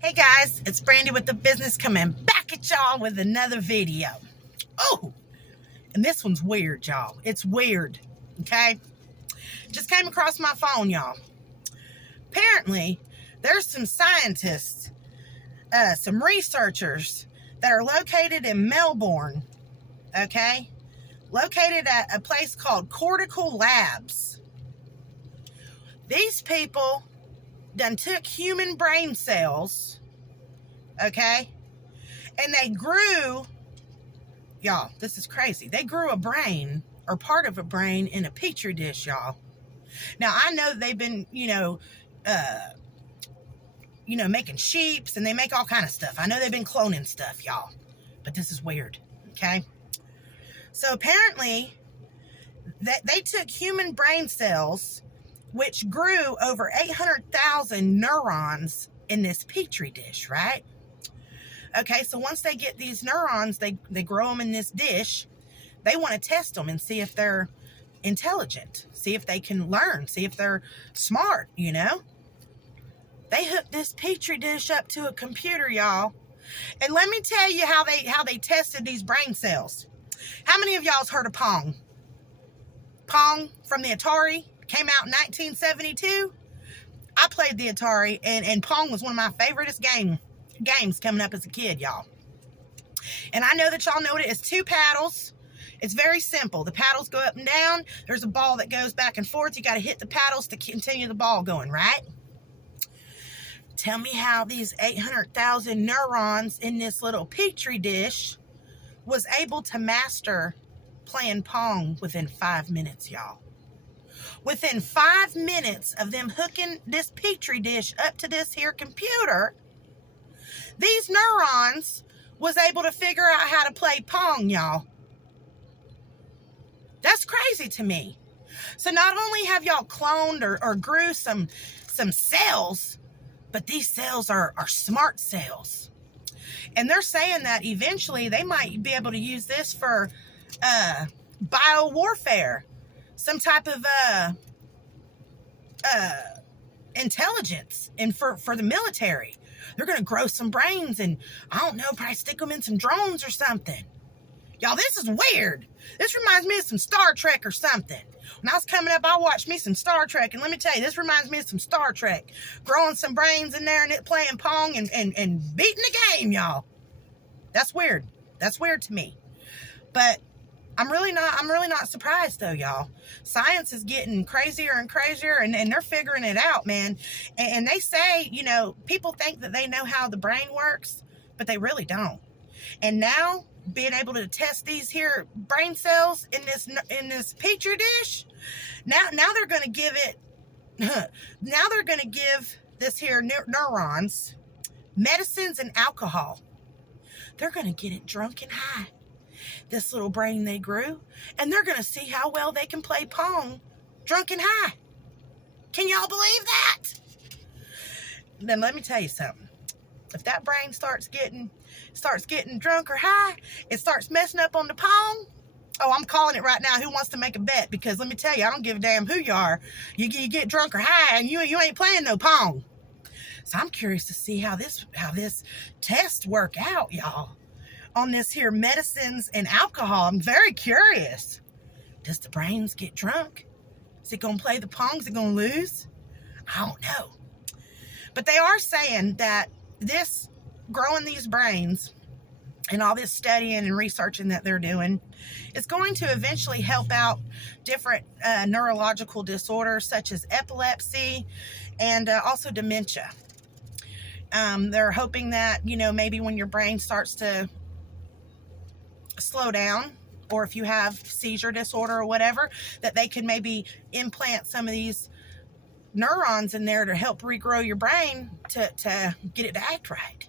Hey guys, it's Brandy with the business coming back at y'all with another video. Oh, and this one's weird, y'all. It's weird, okay? Just came across my phone, y'all. Apparently, there's some scientists, some researchers that are located in Melbourne, okay? Located at a place called Cortical Labs. These people done took human brain cells, okay, and they grew, y'all, this is crazy, they grew a brain or part of a brain in a petri dish, y'all. Now I know they've been making sheeps, and they make all kind of stuff. I know they've been cloning stuff, y'all, but this is weird, okay? So apparently they took human brain cells, which grew over 800,000 neurons in this petri dish, right? Okay, so once they get these neurons, they grow them in this dish. They want to test them and see if they're intelligent, see if they can learn, see if they're smart, you know? They hooked this petri dish up to a computer, y'all. And let me tell you how they tested these brain cells. How many of y'all's heard of Pong? Pong from the Atari? Came out in 1972. I played the Atari, and Pong was one of my favoriteest games coming up as a kid, y'all. And I know that y'all know it. It's two paddles. It's very simple. The paddles go up and down. There's a ball that goes back and forth. You got to hit the paddles to continue the ball going, right? Tell me how these 800,000 neurons in this little petri dish was able to master playing Pong within 5 minutes, y'all. Within 5 minutes of them hooking this petri dish up to this here computer, these neurons was able to figure out how to play Pong, y'all. That's crazy to me. So not only have y'all cloned or grew some cells, but these cells are smart cells. And they're saying that eventually they might be able to use this for biowarfare, some type of intelligence, and for the military. They're going to grow some brains and, I don't know, probably stick them in some drones or something. Y'all, this is weird. This reminds me of some Star Trek or something. When I was coming up, I watched me some Star Trek, and let me tell you, this reminds me of some Star Trek. Growing some brains in there and it playing Pong and beating the game, y'all. That's weird. That's weird to me. But I'm really not surprised though, y'all. Science is getting crazier and crazier, and they're figuring it out, man. And they say, you know, people think that they know how the brain works, but they really don't. And now, being able to test these here brain cells in this petri dish, now they're going to give it, now they're going to give this here neurons medicines and alcohol. They're going to get it drunk and high, this little brain they grew, and they're going to see how well they can play Pong drunk and high. Can y'all believe that? Then let me tell you something. If that brain starts getting drunk or high, it starts messing up on the Pong. Oh, I'm calling it right now. Who wants to make a bet? Because let me tell you, I don't give a damn who you are. You get drunk or high, and you ain't playing no Pong. So I'm curious to see how this test work out, y'all, on this here medicines and alcohol. I'm very curious. Does the brains get drunk? Is it gonna play the Pong? Is it gonna lose? I don't know. But they are saying that this growing these brains and all this studying and researching that they're doing is going to eventually help out different neurological disorders such as epilepsy and also dementia. They're hoping that, you know, maybe when your brain starts to slow down, or if you have seizure disorder or whatever, that they can maybe implant some of these neurons in there to help regrow your brain to get it to act right.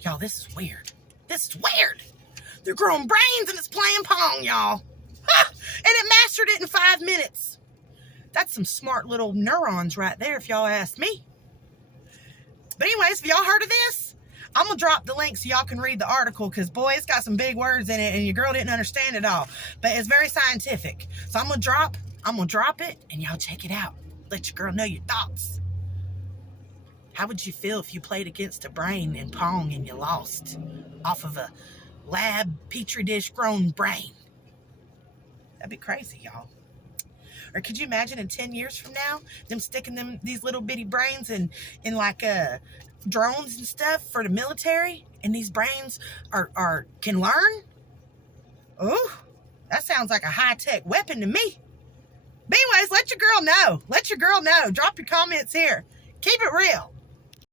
Y'all, this is weird. This is weird. They're growing brains and it's playing Pong, y'all. Ha! And it mastered it in 5 minutes. That's some smart little neurons right there, if y'all ask me. But anyways, have y'all heard of this? I'm going to drop the link so y'all can read the article, because, boy, it's got some big words in it, and your girl didn't understand it all. But it's very scientific. So I'm going to drop it, and y'all check it out. Let your girl know your thoughts. How would you feel if you played against a brain in Pong and you lost off of a lab petri dish grown brain? That'd be crazy, y'all. Or could you imagine in 10 years from now, them sticking these little bitty brains in like drones and stuff for the military, and these brains can learn? Oh, that sounds like a high-tech weapon to me. But anyways, let your girl know. Let your girl know. Drop your comments here. Keep it real.